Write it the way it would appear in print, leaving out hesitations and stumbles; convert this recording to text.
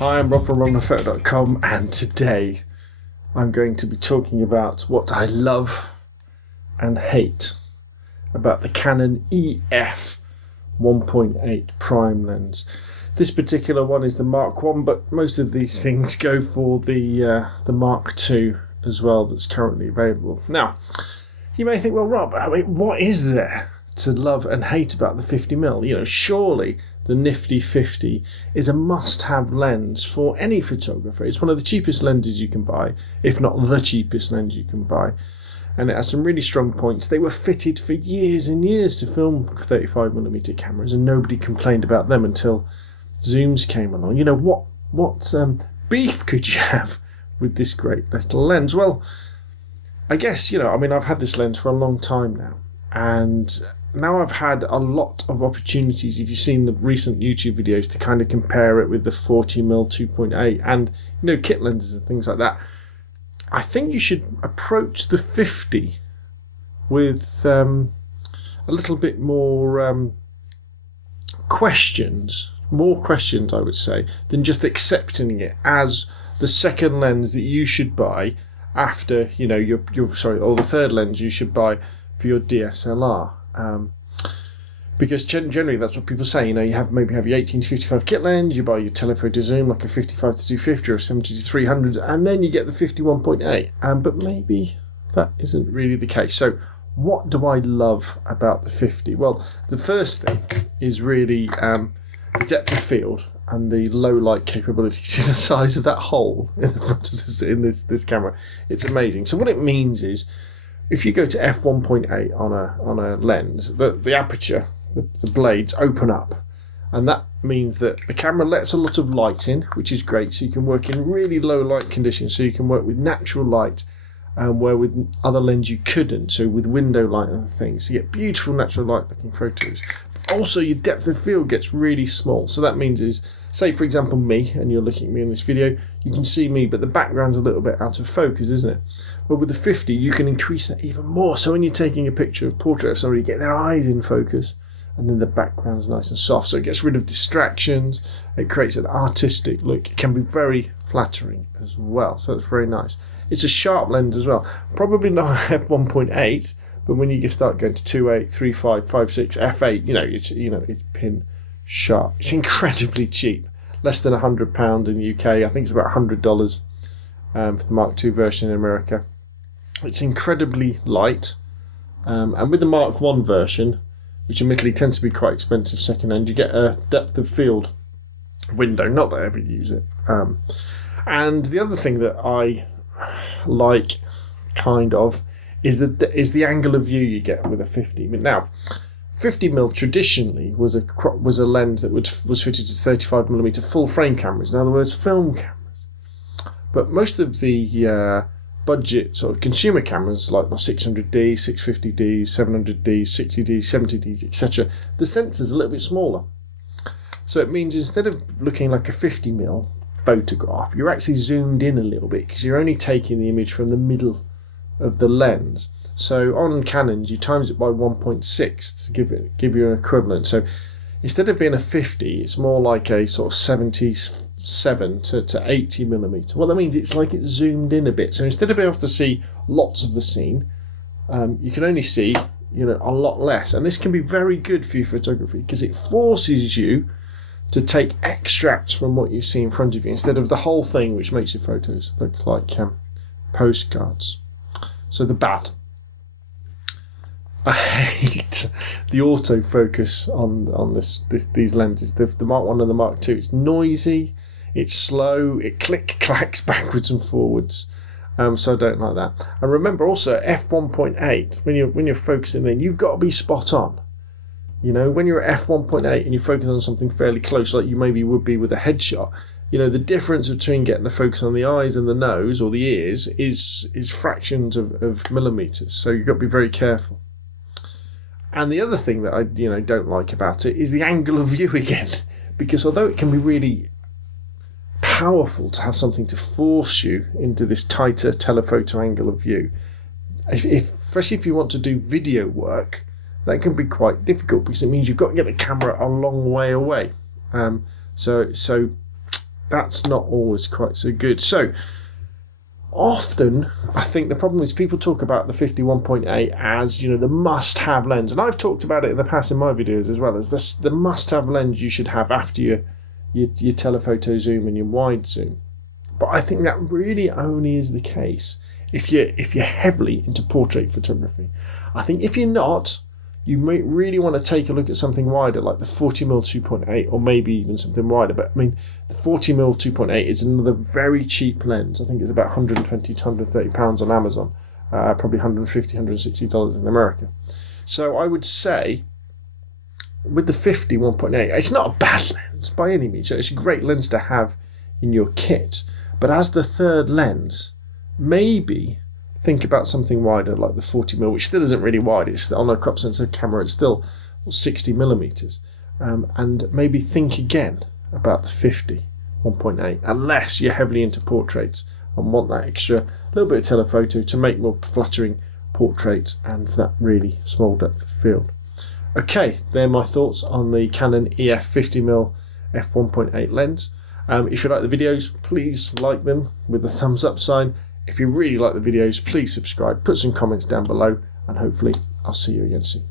Hi, I'm Rob from telephoto.com, and today I'm going to be talking about what I love and hate about the Canon EF 1.8 prime lens. This particular one is the Mark 1, but most of these things go for the Mark 2 as well that's currently available. Now, you may think, well, Rob, what is there to love and hate about the 50mm? You know, surely the nifty 50 is a must-have lens for any photographer. It's one of the cheapest lenses you can buy, if not the cheapest lens you can buy. And it has some really strong points. They were fitted for years and years to film 35mm cameras, and nobody complained about them until zooms came along. You know, what beef could you have with this great little lens? Well, I guess, I've had this lens for a long time now, and now I've had a lot of opportunities, if you've seen the recent YouTube videos, to kind of compare it with the 40mm 2.8 and, kit lenses and things like that. I think you should approach the 50 with a little bit more questions, I would say, than just accepting it as the second lens that you should buy after, or the third lens you should buy for your DSLR. Because generally that's what people say. You have your 18 to 55 kit lens, you buy your telephoto zoom like a 55 to 250 or a 70 to 300, and then you get the 51.8. But maybe that isn't really the case. So what do I love about the 50? Well, the first thing is really the depth of field and the low light capability. See the size of that hole in the front of this camera? It's amazing. So what it means is, if you go to f1.8 on a lens, the aperture, the blades open up, and that means that the camera lets a lot of light in, which is great. So you can work in really low light conditions. So you can work with natural light, where with other lenses you couldn't. So with window light and things, so you get beautiful natural light looking photos. Also, your depth of field gets really small. So that means is, say for example me, and you're looking at me in this video, you can see me, but the background's a little bit out of focus, isn't it? Well, with the 50, you can increase that even more. So when you're taking a picture of portrait of somebody, you get their eyes in focus, and then the background's nice and soft. So it gets rid of distractions. It creates an artistic look. It can be very flattering as well. So it's very nice. It's a sharp lens as well. Probably not f1.8. But when you start going to 2.8, 3.5, 5.6, f8, it's pin sharp. It's incredibly cheap, less than £100 in the UK. I think it's about $100 for the Mark II version in America. It's incredibly light, and with the Mark I version, which admittedly tends to be quite expensive second-hand, you get a depth of field window. Not that I ever use it. And the other thing that I like, kind of, is the angle of view you get with a 50. Now, 50mm traditionally was a lens that was fitted to 35mm full frame cameras. In other words, film cameras. But most of the budget sort of consumer cameras, like my 600D, 650D, 700D, 60D, 70Ds, etc., the sensor's a little bit smaller. So it means instead of looking like a 50mm photograph, you're actually zoomed in a little bit because you're only taking the image from the middle of the lens. So on Canons, you times it by 1.6 to give you an equivalent. So instead of being a 50, it's more like a sort of 77 to 80mm. What that means, it's like it's zoomed in a bit. So instead of being able to see lots of the scene, you can only see a lot less. And this can be very good for your photography because it forces you to take extracts from what you see in front of you instead of the whole thing, which makes your photos look like postcards. So the bad. I hate the autofocus on these lenses. The Mark 1 and the Mark 2. It's noisy, it's slow, it clacks backwards and forwards. So I don't like that. And remember also f1.8, when you're focusing in, you've got to be spot on. When you're at f1.8 and you focus on something fairly close, like you maybe would be with a headshot, the difference between getting the focus on the eyes and the nose or the ears is fractions of millimeters. So you've got to be very careful. And the other thing that I don't like about it is the angle of view again, because although it can be really powerful to have something to force you into this tighter telephoto angle of view, especially if you want to do video work, that can be quite difficult because it means you've got to get the camera a long way away. So that's not always quite so good. So often, I think the problem is people talk about the 51.8 as, you know, the must-have lens, and I've talked about it in the past in my videos as well, as this the must-have lens you should have after your telephoto zoom and your wide zoom. But I think that really only is the case if you're heavily into portrait photography. I think if you're not, you may really want to take a look at something wider, like the 40mm 2.8, or maybe even something wider. But I mean, the 40mm 2.8 is another very cheap lens. I think it's about 120 to 130 pounds on Amazon, probably 150, 160 dollars in America. So I would say, with the 50 1.8, it's not a bad lens by any means. It's a great lens to have in your kit. But as the third lens, maybe think about something wider, like the 40mm, which still isn't really wide. It's on a crop sensor camera. It's still 60mm, and maybe think again about the 50 1.8, unless you're heavily into portraits and want that extra little bit of telephoto to make more flattering portraits and for that really small depth of field. Okay, they're my thoughts on the Canon EF 50mm f1.8 lens. If you like the videos, please like them with the thumbs up sign. If you really like the videos, please subscribe, put some comments down below, and hopefully I'll see you again soon.